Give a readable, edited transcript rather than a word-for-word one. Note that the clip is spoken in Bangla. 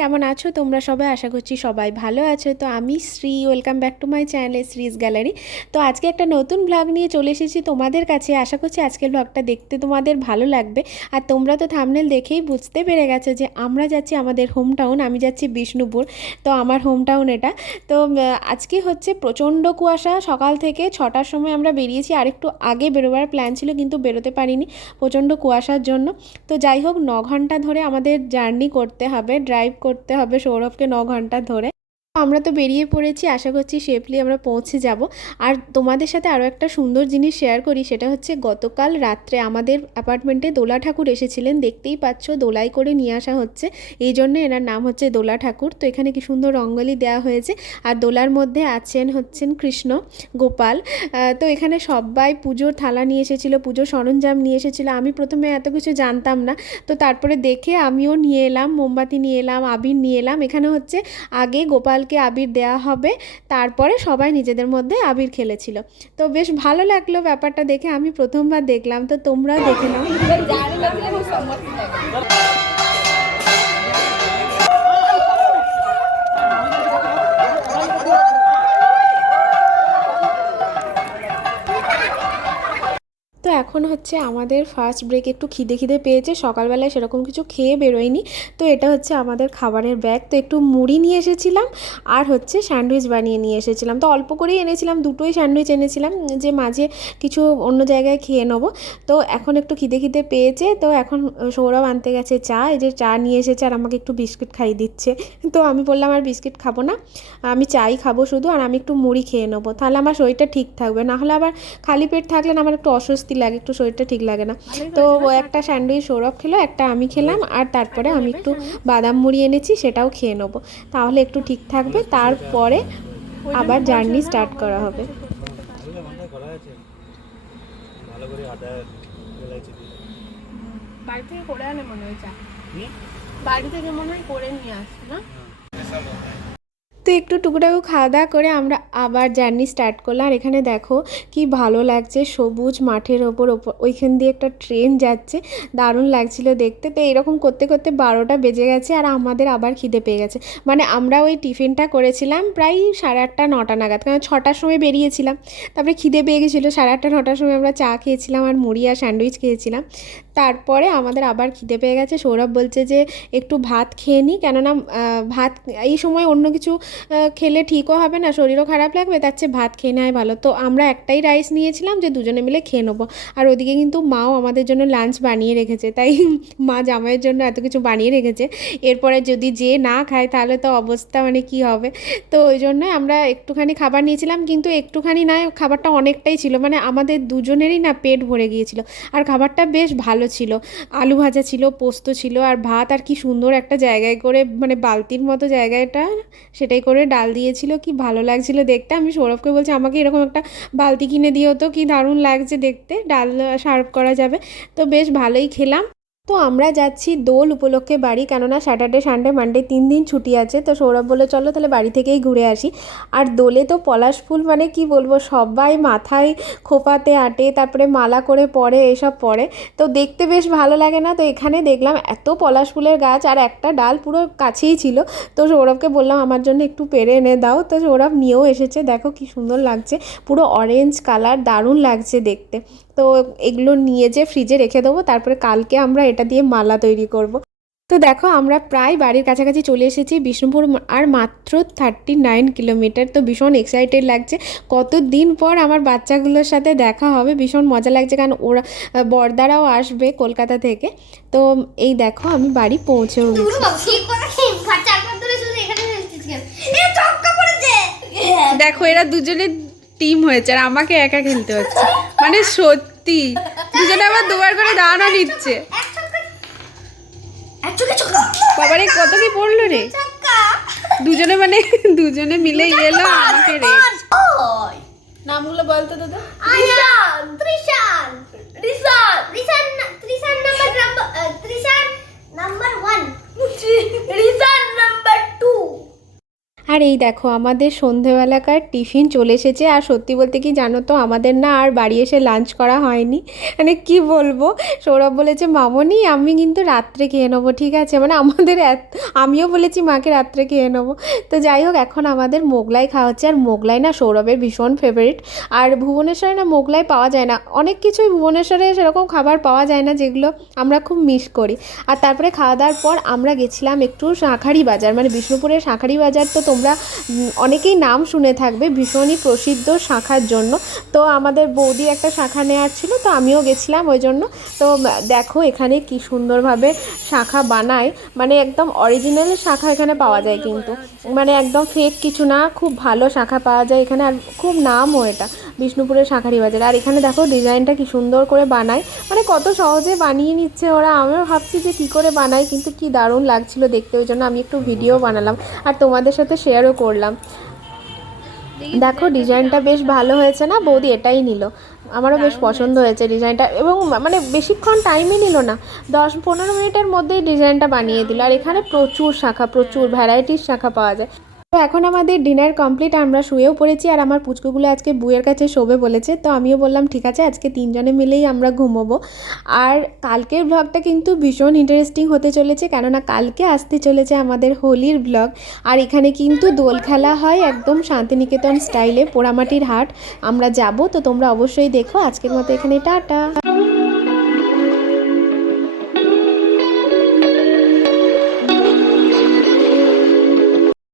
কেমন আছো তোমরা সবাই? আশা করছি সবাই ভালো আছো। তো আমি Shree, welcome back to my channel Shree's gallery. তো আজকে একটা নতুন ব্লগ নিয়ে চলে এসেছি তোমাদের কাছে। আশা করছি আজকের ব্লগটা দেখতে তোমাদের ভালো লাগবে। আর তোমরা তো থাম্বনেল দেখেই বুঝতে পেরে গেছো যে আমরা যাচ্ছি আমাদের হোম টাউন। আমি যাচ্ছি বিষ্ণুপুর, তো আমার হোম টাউন এটা। তো আজকে হচ্ছে প্রচণ্ড কুয়াশা, সকাল থেকে 6টার সময় আমরা বেরিয়েছি। আর একটু আগে বেরোবার প্ল্যান ছিল কিন্তু বেরোতে পারিনি প্রচণ্ড কুয়াশার জন্য। তো যাই হোক, 9 ঘন্টা ধরে আমাদের জার্নি করতে হবে, ড্রাইভ করতে হবে সৌরভকে 9 ঘন্টা ধরে। আমরা তো বেরিয়ে পড়েছি, আশা করছি সেফলি আমরা পৌঁছে যাব। আর তোমাদের সাথে আরও একটা সুন্দর জিনিস শেয়ার করি, সেটা হচ্ছে গতকাল রাত্রে আমাদের অ্যাপার্টমেন্টে দোলা ঠাকুর এসেছিলেন। দেখতেই পাচ্ছ দোলাই করে নিয়ে আসা হচ্ছে, এই জন্য এনার নাম হচ্ছে দোলা ঠাকুর। তো এখানে কি সুন্দর রঙ্গোলি দেওয়া হয়েছে। আর দোলার মধ্যে হচ্ছেন কৃষ্ণ গোপাল। তো এখানে সবাই পুজোর থালা নিয়ে এসেছিলো, পুজোর সরঞ্জাম নিয়ে এসেছিলো। আমি প্রথমে এত কিছু জানতাম না, তো তারপরে দেখে আমিও নিয়ে এলাম, মোমবাতি নিয়ে এলাম, আবির নিয়ে এলাম। এখানে হচ্ছে আগে গোপালকে আবির দেয়া হবে, তারপরে সবাই নিজেদের মধ্যে আবির খেলেছিল। তো বেশ ভালো লাগলো ব্যাপারটা দেখে, আমি প্রথমবার দেখলাম। তো তোমরাও দেখে নাও। তো এখন হচ্ছে আমাদের ফার্স্ট ব্রেক, একটু খিদে পেয়েছে। সকালবেলায় সেরকম কিছু খেয়ে বেরোয়নি। তো এটা হচ্ছে আমাদের খাবারের ব্যাগ। তো একটু মুড়ি নিয়ে এসেছিলাম আর হচ্ছে স্যান্ডউইচ বানিয়ে নিয়ে এসেছিলাম। তো অল্প করেই এনেছিলাম, দুটোই স্যান্ডউইচ এনেছিলাম, যে মাঝে কিছু অন্য জায়গায় খেয়ে নেবো। তো এখন একটু খিদে পেয়েছে। তো এখন সৌরভ আনতে গেছে চা, এই যে চা নিয়ে এসেছে আর আমাকে একটু বিস্কিট খাইয়ে দিচ্ছে। তো আমি বললাম আর বিস্কিট খাবো না, আমি চাই খাবো শুধু, আর আমি একটু মুড়ি খেয়ে নেবো, তাহলে আমার শরীরটা ঠিক থাকবে। নাহলে আবার খালি পেট থাকলে না আমার একটু অস্বস্তি লাগে, একটু শরীরটা ঠিক লাগে না। তো একটা স্যান্ডউইচ সৌরভ খেলো, একটা আমি খেলাম, আর তারপরে আমি একটু বাদাম মুড়ি এনেছি, সেটাও খেয়ে নেবো, তাহলে একটু ঠিক থাকবে। তারপরে আবার জার্নি স্টার্ট করা হবে। বাড়ি থেকে করে আনে মনে হয়, বাড়ি থেকে মনে হয় করে নিয়ে আসে না। তো একটু টুকুটাকু খাওয়া দাওয়া করে আমরা আবার জার্নি স্টার্ট করলাম। আর এখানে দেখো কি ভালো লাগছে, সবুজ মাঠের ওপর ওইখান দিয়ে একটা ট্রেন যাচ্ছে, দারুণ লাগছিল দেখতে। তো এরকম করতে করতে 12টা বেজে গেছে আর আমাদের আবার খিদে পেয়ে গেছে। মানে আমরা ওই টিফিনটা করেছিলাম প্রায় 8:30 9টা নাগাদ, কারণ 6টার সময় বেরিয়েছিলাম। তারপরে খিদে পেয়ে গেছিলো, 8:30 9টার সময় আমরা চা খেয়েছিলাম আর মুড়ি আর স্যান্ডউইচ খেয়েছিলাম। তারপরে আমাদের আবার খিদে পেয়ে গেছে। সৌরভ বলছে যে একটু ভাত খেয়ে নিই, কেননা ভাত এই সময় অন্য কিছু খেলে ঠিকও হবে না, শরীরও খারাপ লাগবে, তার চেয়ে ভাত খেয়ে নেওয়াই ভালো। তো আমরা একটাই রাইস নিয়েছিলাম যে দুজনে মিলে খেয়ে নেবো। আর ওদিকে কিন্তু মাও আমাদের জন্য লাঞ্চ বানিয়ে রেখেছে, তাই মা জামাইয়ের জন্য এত কিছু বানিয়ে রেখেছে। এরপরে যদি যে না খায় তাহলে তো অবস্থা মানে কি হবে। তো ওই জন্যই আমরা একটুখানি খাবার নিয়েছিলাম, কিন্তু একটুখানি নয়, খাবারটা অনেকটাই ছিল, মানে আমাদের দুজনেরই না পেট ভরে গিয়েছিল। আর খাবারটা বেশ ভালো ছিল, আলু ভাজা ছিল, পোস্ত ছিল আর ভাত, আর কি সুন্দর একটা জায়গায় করে, মানে বালতির মতো জায়গাটা, সেটাই করে ডাল দিয়েছিল, কি ভালো লাগছিল দেখতে। আমি সৌরভকে বলছি আমাকে এরকম একটা বালতি কিনে দিও তো, কি দারুণ লাগছে দেখতে, ডাল সার্ভ করা যাবে। তো বেশ ভালোই খেলাম। তো আমরা যাচ্ছি দোল উপলক্ষে বাড়ি, কেননা স্যাটারডে সানডে মানডে 3 দিন ছুটি আছে। তো সৌরভ বলে চলো তাহলে বাড়ি থেকেই ঘুরে আসি। আর দোলে তো পলাশ ফুল মানে কি বলবো, সবাই মাথায় খোপাতে আটে, তারপরে মালা করে পরে, এসব পরে, তো দেখতে বেশ ভালো লাগে না। তো এখানে দেখলাম এত পলাশ ফুলের গাছ, আর একটা ডাল পুরো কাছেই ছিল। তো সৌরভকে বললাম আমার জন্য একটু পেরে এনে দাও। তো সৌরভ নিয়েও এসেছে, দেখো কি সুন্দর লাগছে, পুরো অরেঞ্জ কালার, দারুণ লাগছে দেখতে। তো এগুলো নিয়ে যে ফ্রিজে রেখে দেবো, তারপরে কালকে আমরা এটা দিয়ে মালা তৈরি করব। তো দেখো আমরা প্রায় বাড়ির কাছাকাছি চলে এসেছি বিষ্ণুপুর, আর মাত্র 39 কিলোমিটার। তো ভীষণ এক্সাইটেড লাগছে, কতদিন পর আমার বাচ্চাগুলোর সাথে দেখা হবে, ভীষণ মজা লাগছে, কারণ ওরা বড়দারাও আসবে কলকাতা থেকে। তো এই দেখো আমি বাড়ি পৌঁছেও গেছি। দেখো এরা দুজনে টিম হয়েছে আর আমাকে একা খেলতে হচ্ছে, মানে সত্যি দুজনে আবার দুবার করে দাঁড়ানো নিচ্ছে। বাবারে কত কি পড়লো রে, দুজনে মানে দুজনে মিলে এলো আমাকে রে। নামগুলো বলতো দাদা। ত্রিশান, ত্রিশান, ত্রিশান নাম্বার, ত্রিশান আর এই দেখো আমাদের সন্ধেবেলাকার টিফিন চলে এসেছে। আর সত্যি বলতে কি জানো তো, আমাদের না আর বাড়ি এসে লাঞ্চ করা হয়নি। মানে কি বলবো, সৌরভ বলেছে মামনি আমি কিন্তু রাত্রে খেয়ে নেবো, ঠিক আছে, মানে আমাদের আমিও বলেছি মাকে রাত্রে খেয়ে নেবো। তো যাই হোক, এখন আমাদের মোগলাই খাওয়া হচ্ছে। আর মোগলাই না সৌরভের ভীষণ ফেভারিট। আর ভুবনেশ্বরে না মোগলাই পাওয়া যায় না, অনেক কিছুই ভুবনেশ্বরে সেরকম খাবার পাওয়া যায় না যেগুলো আমরা খুব মিস করি। আর তারপরে খাওয়া দাওয়ার পর আমরা গেছিলাম একটু শাঁখারি বাজার, মানে বিষ্ণুপুরের শাঁখারি বাজার তো তোমরা অনেকেই নাম শুনে থাকবে, ভীষণই প্রসিদ্ধ শাঁখার জন্য। তো আমাদের বৌদির একটা শাঁখা নেওয়ার ছিল, তো আমিও গেছিলাম ওই জন্য। তো দেখো এখানে কি সুন্দরভাবে শাঁখা বানায়, মানে একদম অরিজিনাল শাঁখা এখানে পাওয়া যায়, কিন্তু মানে একদম ফেক কিছু না, খুব ভালো শাঁখা পাওয়া যায় এখানে। আর খুব নামও এটা বিষ্ণুপুরের শাঁখারি বাজার। আর এখানে দেখো ডিজাইনটা কি সুন্দর করে বানায়, মানে কত সহজে বানিয়ে নিচ্ছে ওরা। আমিও ভাবছি যে কী করে বানায়, কিন্তু কি দারুণ লাগছিল দেখতে, ওই জন্য আমি একটু ভিডিও বানালাম আর তোমাদের সাথে শেয়ারও করলাম। দেখো ডিজাইনটা বেশ ভালো হয়েছে না, বৌদি এটাই নিল, আমারও বেশ পছন্দ হয়েছে ডিজাইনটা। এবং মানে বেশিক্ষণ টাইমই নিল না, 10-15 মিনিটের মধ্যেই ডিজাইনটা বানিয়ে দিল। আর এখানে প্রচুর শাখা, প্রচুর ভ্যারাইটির শাখা পাওয়া যায়। তো এখন আমাদের ডিনার কমপ্লিট, আমরা শুয়েও পড়েছি। আর আমার পুচকুগুলো আজকে বুয়ের কাছে শোবে বলেছে, তো আমিও বললাম ঠিক আছে আজকে 3 জনে মিলেই আমরা ঘুমোবো। আর কালকের ব্লগটা কিন্তু ভীষণ ইন্টারেস্টিং হতে চলেছে, কেননা কালকে আসতে চলেছে আমাদের হোলির ব্লগ। আর এখানে কিন্তু দোল খেলা হয় একদম শান্তিনিকেতন স্টাইলে, পোড়ামাটির হাট আমরা যাব, তো তোমরা অবশ্যই দেখো। আজকের মতো এখানে টাটা।